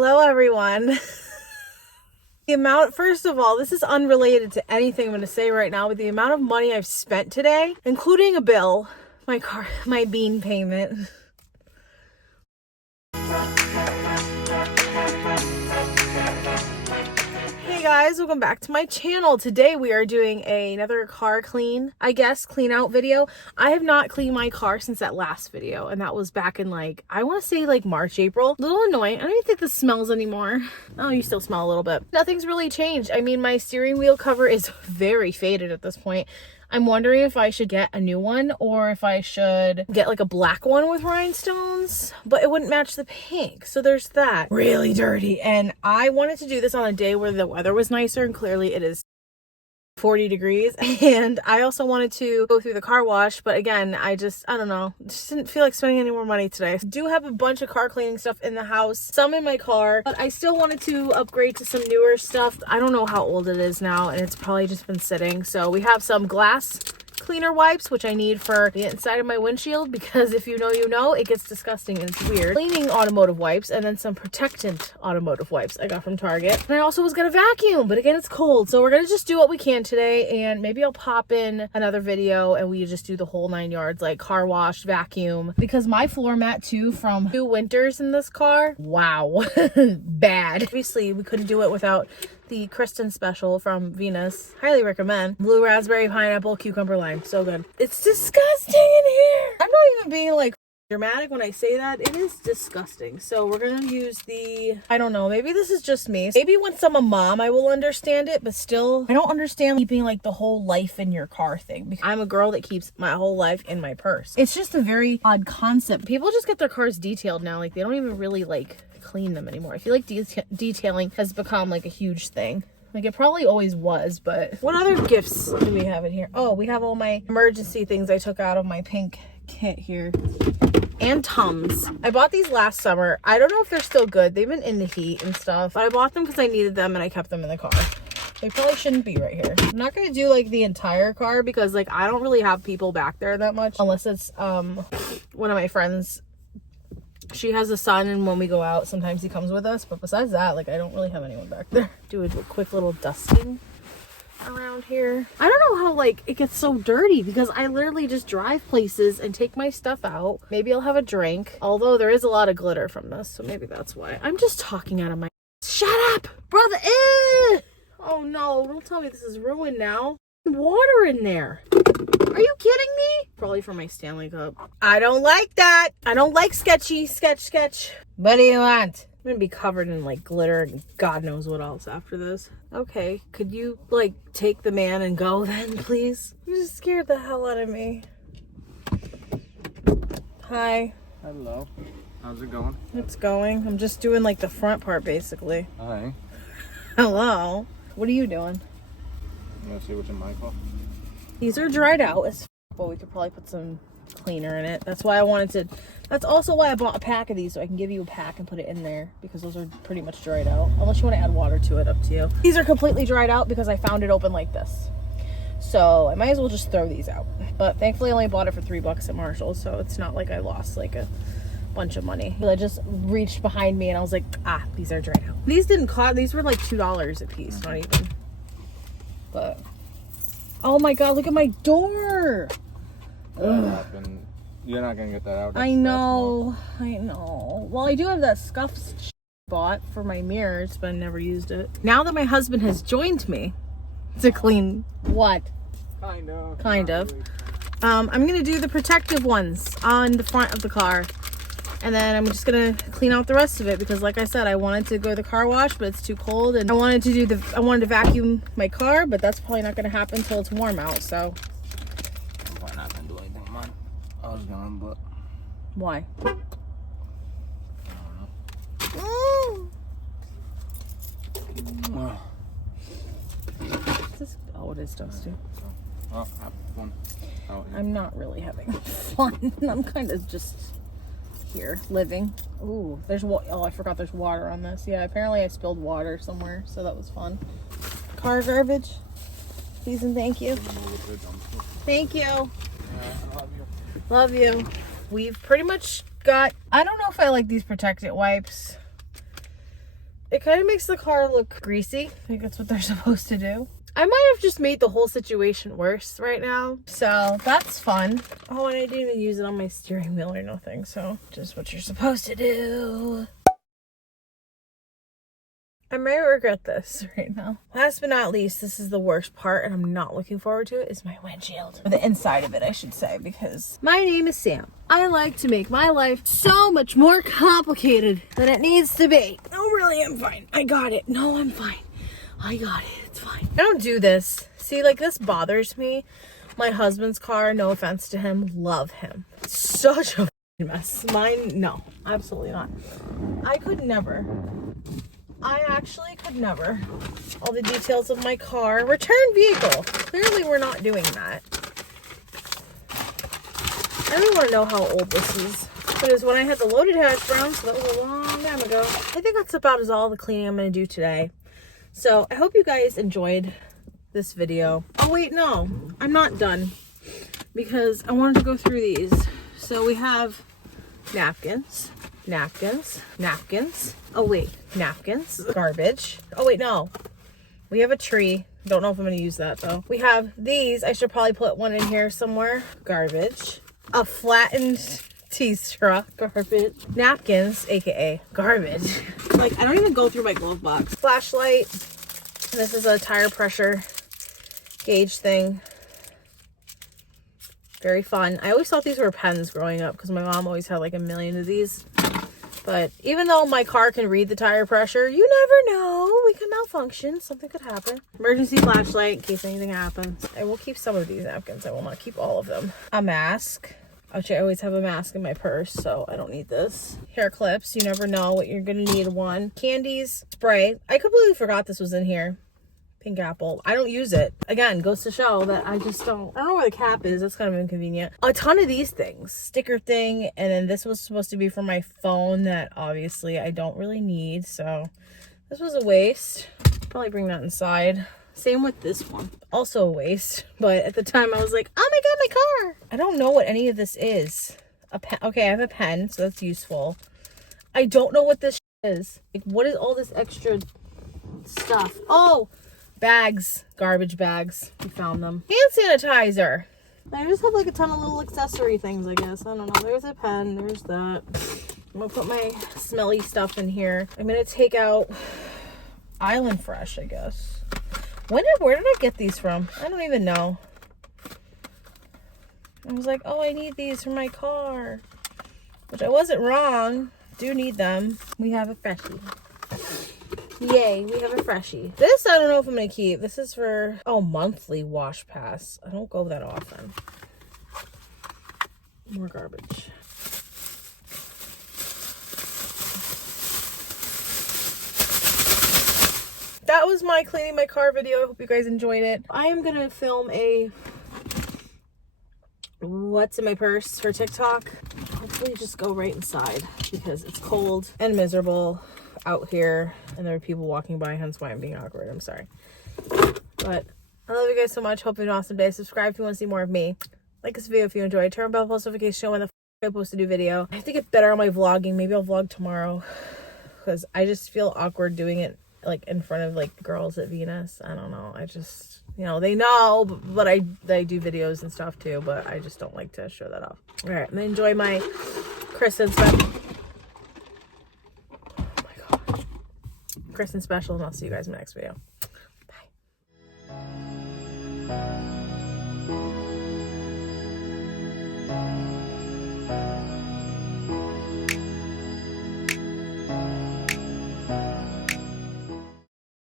Hello everyone. The amount, first of all, this is unrelated to anything I'm going to say right now, but the amount of money I've spent today, including a bill, my bean payment. Hey guys, welcome back to my channel. Today we are doing another car clean out video. I have not cleaned my car since that last video, and that was back in I want to say March, April. A little annoying. I don't even think this smells anymore. Oh, you still smell a little bit. Nothing's really changed. I mean, my steering wheel cover is very faded at this point. I'm wondering if I should get a new one or if I should get a black one with rhinestones, but it wouldn't match the pink. So there's that. Really dirty. And I wanted to do this on a day where the weather was nicer, and clearly it is 40 degrees. And I also wanted to go through the car wash, but again, I don't know, just didn't feel like spending any more money today. I do have a bunch of car cleaning stuff in the house, some in my car, but I still wanted to upgrade to some newer stuff. I don't know how old it is now, and it's probably just been sitting. So we have some glass cleaner wipes, which I need for the inside of my windshield, because if you know, it gets disgusting and it's weird. Cleaning automotive wipes, and then some protectant automotive wipes I got from Target. And I also was gonna vacuum, but again, it's cold, so we're gonna just do what we can today, and maybe I'll pop in another video and we just do the whole 9 yards, like car wash, vacuum, because my floor mat too from 2 winters in this car, wow, bad. Obviously we couldn't do it without the Kristen special from Venus. Highly recommend. Blue raspberry, pineapple, cucumber, lime. So good. It's disgusting in here. I'm not even being dramatic when I say that. It is disgusting. So we're gonna use I don't know, maybe this is just me. Maybe once I'm a mom I will understand it, but still I don't understand keeping the whole life in your car thing, because I'm a girl that keeps my whole life in my purse. It's just a very odd concept. People just get their cars detailed now. They don't even really clean them anymore. I feel like detailing has become a huge thing. It probably always was, but what other gifts do we have in here? Oh, we have all my emergency things I took out of my pink kit here. And Tums. I bought these last summer. I don't know if they're still good. They've been in the heat and stuff. But I bought them because I needed them and I kept them in the car. They probably shouldn't be right here. I'm not gonna do the entire car because I don't really have people back there that much, unless it's one of my friends. She has a son, and when we go out sometimes he comes with us, but besides that I don't really have anyone back there. Do a quick little dusting around here. I don't know how it gets so dirty, because I literally just drive places and take my stuff out. Maybe I'll have a drink, although there is a lot of glitter from this, so maybe that's why. I'm just talking out of my shut up, brother. Oh no, don't tell me this is ruined now. Water in there. Are you kidding me? Probably for my Stanley Cup. I don't like that. I don't like sketch. What do you want? I'm gonna be covered in glitter and God knows what else after this. Okay, could you take the man and go then, please? You just scared the hell out of me. Hi. Hello. How's it going? It's going. I'm just doing the front part basically. Hi. Hello. What are you doing? You wanna see what's in my car? These are dried out as f, but we could probably put some cleaner in it. That's why that's also why I bought a pack of these, so I can give you a pack and put it in there, because those are pretty much dried out. Unless you want to add water to it, up to you. These are completely dried out because I found it open like this. So I might as well just throw these out. But thankfully I only bought it for $3 at Marshall's, so it's not like I lost a bunch of money. I just reached behind me and I was like, these are dried out. These didn't cost, these were $2 a piece, not even. But oh my God, look at my door. You're not gonna get that out. I know. Well, I do have that scuffs bought for my mirrors, but I never used it. Now that my husband has joined me to clean what? Kind of. Really. I'm gonna do the protective ones on the front of the car. And then I'm just gonna clean out the rest of it, because like I said, I wanted to go to the car wash, but it's too cold, and I wanted to vacuum my car, but that's probably not gonna happen until it's warm out. So I'm probably not gonna do anything, man. I was gonna, but why? I don't know. Oh, it is dusty. Oh, have fun. I'm not really having fun. I'm kind of just here living. Ooh, I forgot there's water on this. Yeah, apparently I spilled water somewhere, so that was fun. Car garbage, please and thank you. Thank you. I love you. Love you. We've pretty much got, I don't know if I like these protectant wipes. It kind of makes the car look greasy. I think that's what they're supposed to do. I might have just made the whole situation worse right now. So that's fun. Oh, and I didn't even use it on my steering wheel or nothing. So just what you're supposed to do. I may regret this right now. Last but not least, this is the worst part and I'm not looking forward to it, is my windshield. Or the inside of it, I should say, because my name is Sam. I like to make my life so much more complicated than it needs to be. No, really, I'm fine. I got it. No, I'm fine. I got it. It's fine. I don't do this. See, like, this bothers me. My husband's car, no offense to him, love him. Such a mess. Mine, no, absolutely not. I could never. I actually could never. All the details of my car. Return vehicle. Clearly we're not doing that. I don't want to know how old this is. Because when I had the loaded hatch brown, so that was a long time ago. I think that's about all the cleaning I'm going to do today. So I hope you guys enjoyed this video. Oh wait, no. I'm not done. Because I wanted to go through these. So we have napkins. Napkins, napkins. Oh wait, napkins, garbage. Oh wait, no. We have a tree. Don't know if I'm gonna use that though. We have these. I should probably put one in here somewhere. Garbage. A flattened tea straw. Garbage. Napkins, aka garbage. Like, I don't even go through my glove box. Flashlight. This is a tire pressure gauge thing. Very fun. I always thought these were pens growing up because my mom always had like a million of these. But even though my car can read the tire pressure, you never know. We could malfunction. Something could happen. Emergency flashlight in case anything happens. I will keep some of these napkins. I will not keep all of them. A mask. Which I always have a mask in my purse, so I don't need this. Hair clips. You never know what you're going to need one. Candies. Spray. I completely forgot this was in here. Pink apple. I don't use it. Again, goes to show that I don't know where the cap is. That's kind of inconvenient. A ton of these things. Sticker thing. And then this was supposed to be for my phone that obviously I don't really need. So this was a waste. Probably bring that inside. Same with this one. Also a waste. But at the time I was like, oh my god, my car. I don't know what any of this is. A pen. Okay, I have a pen, so that's useful. I don't know what this is. Like, what is all this extra stuff? Oh! Bags, garbage bags. We found them. Hand sanitizer. I just have like a ton of little accessory things, I guess. I don't know. There's a pen. There's that. I'm gonna put my smelly stuff in here. I'm gonna take out Island Fresh, I guess. Where did I get these from? I don't even know. I was like, oh, I need these for my car. Which I wasn't wrong. Do need them. We have a freshie. Yay, we have a freshie. This I don't know if I'm gonna keep. This is for, oh, monthly wash pass. I don't go that often. More garbage. That was my cleaning my car video. I hope you guys enjoyed it. I am gonna film a what's in my purse for TikTok. Hopefully just go right inside because it's cold and miserable out here and there are people walking by, hence why I'm being awkward. I'm sorry, but I love you guys so much. Hope you have an awesome day. Subscribe if you want to see more of me. Like this video if you enjoyed. Turn on bell notification when I post a new video. I have to get better on my vlogging. Maybe I'll vlog tomorrow because I just feel awkward doing it like in front of like girls at Venus. I don't know. I just, you know, they know, but I do videos and stuff too, but I just don't like to show that off. All right, I'm gonna enjoy my Kristen special. Kristen special, and I'll see you guys in the next video. Bye.